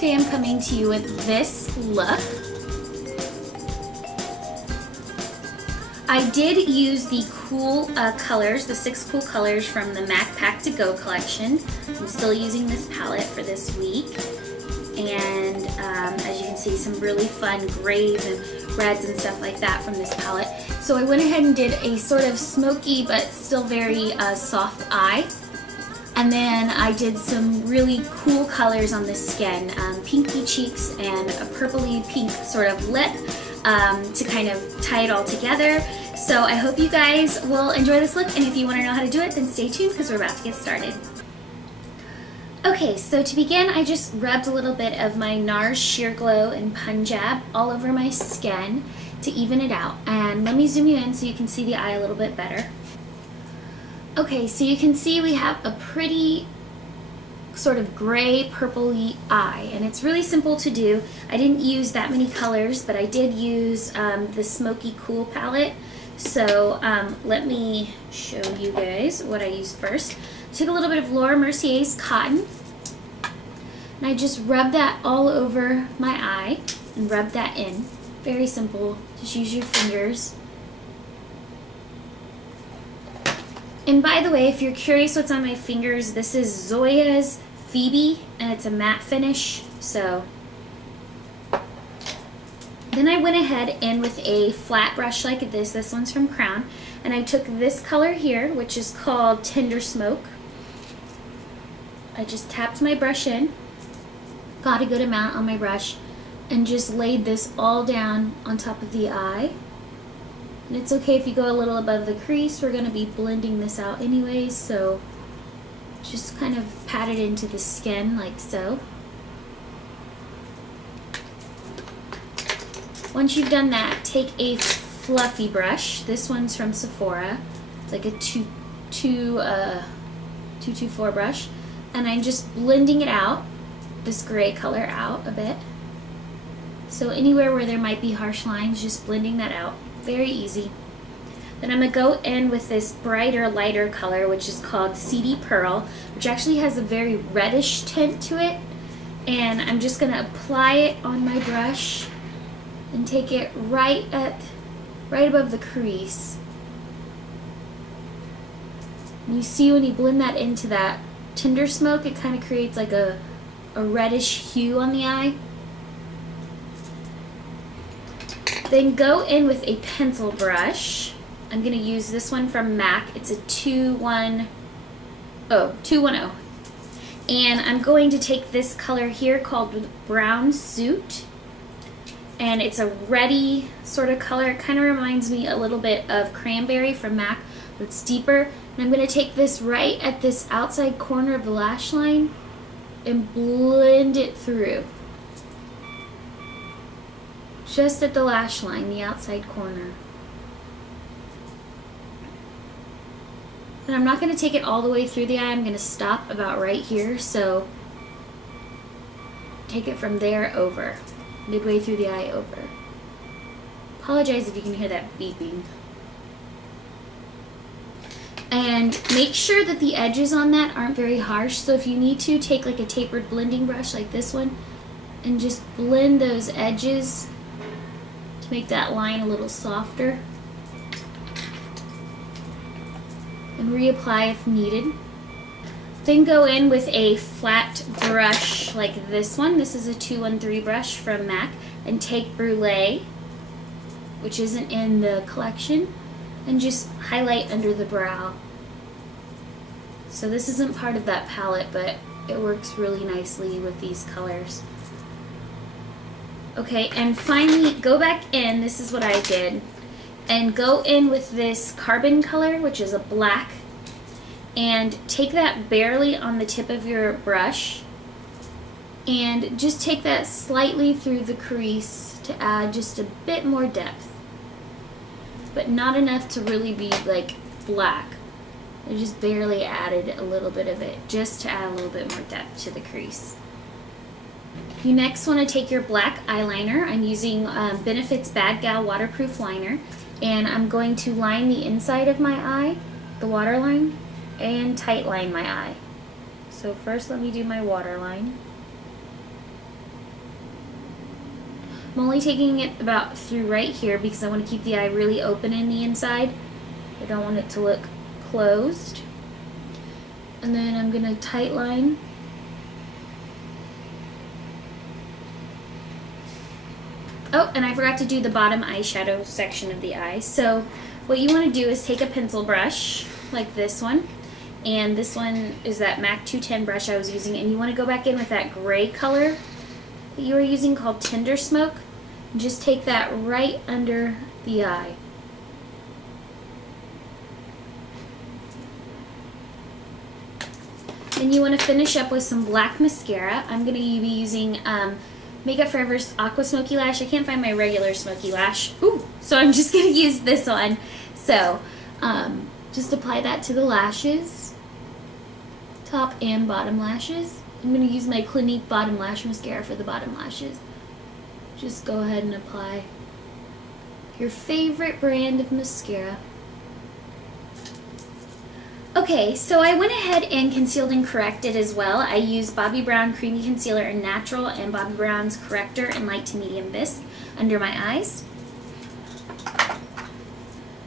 today I'm coming to you with this look. I did use the cool colors, the 6 cool colors from the MAC Pack to Go collection. I'm still using this palette for this week. And as you can see, some really fun grays and reds and stuff like that from this palette. So I went ahead and did a sort of smoky but still very soft eye. And then I did some really cool colors on the skin, pinky cheeks and a purpley pink sort of lip to kind of tie it all together. So I hope you guys will enjoy this look, and if you want to know how to do it, then stay tuned because we're about to get started. Okay, so to begin, I just rubbed a little bit of my NARS Sheer Glow in Punjab all over my skin to even it out. And let me zoom you in so you can see the eye a little bit better. Okay, so you can see we have a pretty sort of gray purpley eye, and it's really simple to do. I didn't use that many colors, but I did use the Smoky Cool palette. So let me show you guys what I used first. I took a little bit of Laura Mercier's Cotton, and I just rubbed that all over my eye and rubbed that in. Very simple, just use your fingers. And by the way, if you're curious what's on my fingers, this is Zoya's Phoebe, and it's a matte finish. So then I went ahead and with a flat brush like this one's from Crown, and I took this color here, which is called Tender Smoke. I just tapped my brush in, got a good amount on my brush, and just laid this all down on top of the eye. And it's okay if you go a little above the crease. We're going to be blending this out anyways, so just kind of pat it into the skin like so. Once you've done that, take a fluffy brush. This one's from Sephora. It's like a 224 brush. And I'm just blending it out, this gray color out a bit. So anywhere where there might be harsh lines, just blending that out. Very easy. Then I'm going to go in with this brighter, lighter color, which is called Seedy Pearl, which actually has a very reddish tint to it. And I'm just going to apply it on my brush and take it right above the crease. And you see when you blend that into that Tender Smoke, it kind of creates like a reddish hue on the eye. Then go in with a pencil brush. I'm going to use this one from MAC. It's a 210. And I'm going to take this color here called Brown Suit. And it's a reddy sort of color. It kind of reminds me a little bit of Cranberry from MAC, but it's deeper. And I'm going to take this right at this outside corner of the lash line and blend it through. Just at the lash line, the outside corner. And I'm not going to take it all the way through the eye. I'm going to stop about right here. So take it from there over. Midway through the eye over. Apologize if you can hear that beeping. And make sure that the edges on that aren't very harsh. So if you need to, take like a tapered blending brush like this one and just blend those edges to make that line a little softer. And reapply if needed. Then go in with a flat brush like this one. This is a 213 brush from MAC. And take Brulee, which isn't in the collection, and just highlight under the brow. So this isn't part of that palette, but it works really nicely with these colors. Okay, and finally go back in. This is what I did. And go in with this Carbon color, which is a black, and take that barely on the tip of your brush and just take that slightly through the crease to add just a bit more depth, but not enough to really be like black. I just barely added a little bit of it just to add a little bit more depth to the crease. You next want to take your black eyeliner. I'm using Benefit's Bad Gal Waterproof Liner, and I'm going to line the inside of my eye, the waterline, and tight line my eye. So first let me do my waterline. I'm only taking it about through right here because I want to keep the eye really open in the inside. I don't want it to look closed. And then I'm going to tight line. Oh, and I forgot to do the bottom eyeshadow section of the eye. So what you want to do is take a pencil brush like this one. And this one is that MAC 210 brush I was using. And you want to go back in with that gray color that you were using called Tender Smoke. And just take that right under the eye. Then you want to finish up with some black mascara. I'm going to be using Makeup Forever's Aqua Smoky Lash. I can't find my regular Smoky Lash. Ooh, so I'm just going to use this one. So just apply that to the lashes, top and bottom lashes. I'm going to use my Clinique Bottom Lash Mascara for the bottom lashes. Just go ahead and apply your favorite brand of mascara. Okay, so I went ahead and concealed and corrected as well. I used Bobbi Brown Creamy Concealer in Natural and Bobbi Brown's Corrector in Light to Medium Bisque under my eyes.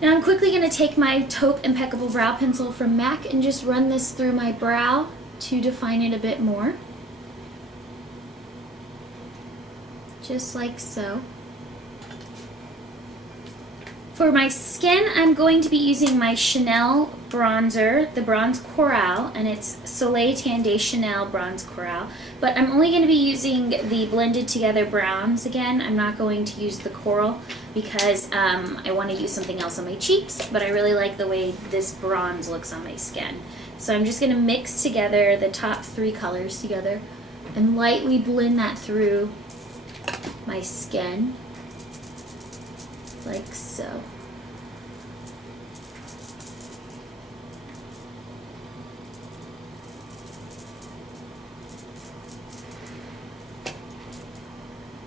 Now I'm quickly going to take my Taupe Impeccable Brow Pencil from MAC and just run this through my brow to define it a bit more. Just like so. For my skin, I'm going to be using my Chanel bronzer, the Bronze Coral, and it's Soleil Tan de Chanel Bronze Coral. But I'm only going to be using the blended together browns again. I'm not going to use the coral because I want to use something else on my cheeks, but I really like the way this bronze looks on my skin. So I'm just going to mix together the top three colors together and lightly blend that through my skin. Like so.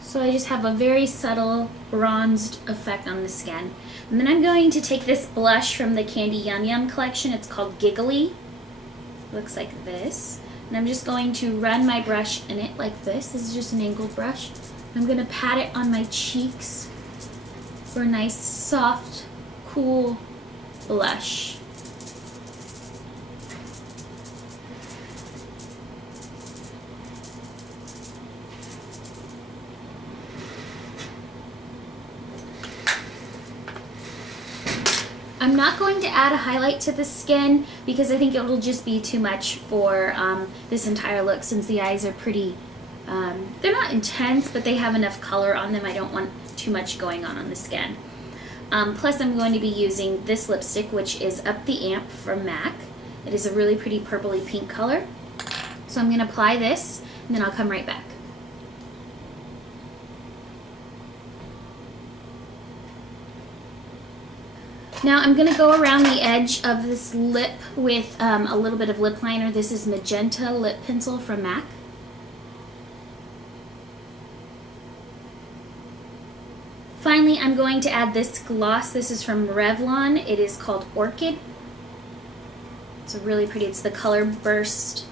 So I just have a very subtle bronzed effect on the skin. And then I'm going to take this blush from the Candy Yum Yum collection. It's called Giggly. Looks like this. And I'm just going to run my brush in it like this. This is just an angled brush. I'm going to pat it on my cheeks for a nice, soft, cool blush. I'm not going to add a highlight to the skin because I think it will just be too much for this entire look since the eyes are pretty, they're not intense, but they have enough color on them. I don't want too much going on the skin. Plus I'm going to be using this lipstick, which is Up the Amp from MAC. It is a really pretty purpley pink color. So I'm going to apply this and then I'll come right back. Now I'm going to go around the edge of this lip with a little bit of lip liner. This is Magenta Lip Pencil from MAC. Finally, I'm going to add this gloss. This is from Revlon. It is called Orchid. It's really pretty. It's the color Burst.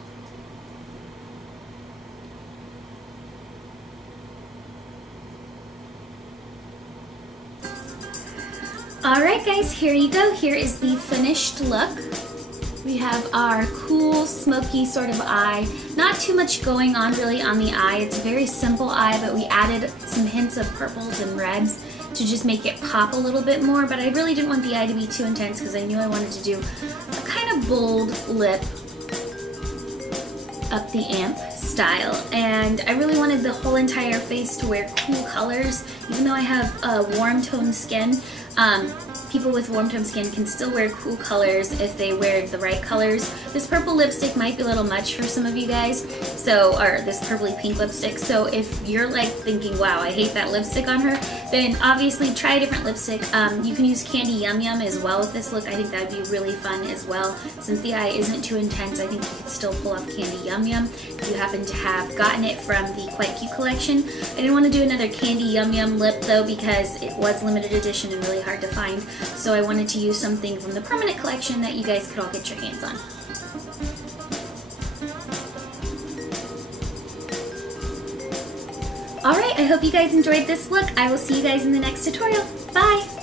Alright guys, here you go. Here is the finished look. We have our cool, smoky sort of eye. Not too much going on really on the eye. It's a very simple eye, but we added some hints of purples and reds to just make it pop a little bit more, but I really didn't want the eye to be too intense because I knew I wanted to do a kind of bold lip, Up the Amp style, and I really wanted the whole entire face to wear cool colors. Even though I have a warm toned skin, people with warm toned skin can still wear cool colors if they wear the right colors. This purple lipstick might be a little much for some of you guys, so, or this purpley pink lipstick, so if you're like thinking, wow, I hate that lipstick on her, then obviously try a different lipstick. You can use Candy Yum Yum as well with this look. I think that would be really fun as well. Since the eye isn't too intense, I think you could still pull off Candy Yum Yum if you happen to have gotten it from the Quite Cute collection. I didn't want to do another Candy Yum Yum lip though because it was limited edition and really hard to find. So I wanted to use something from the permanent collection that you guys could all get your hands on. Alright, I hope you guys enjoyed this look. I will see you guys in the next tutorial. Bye!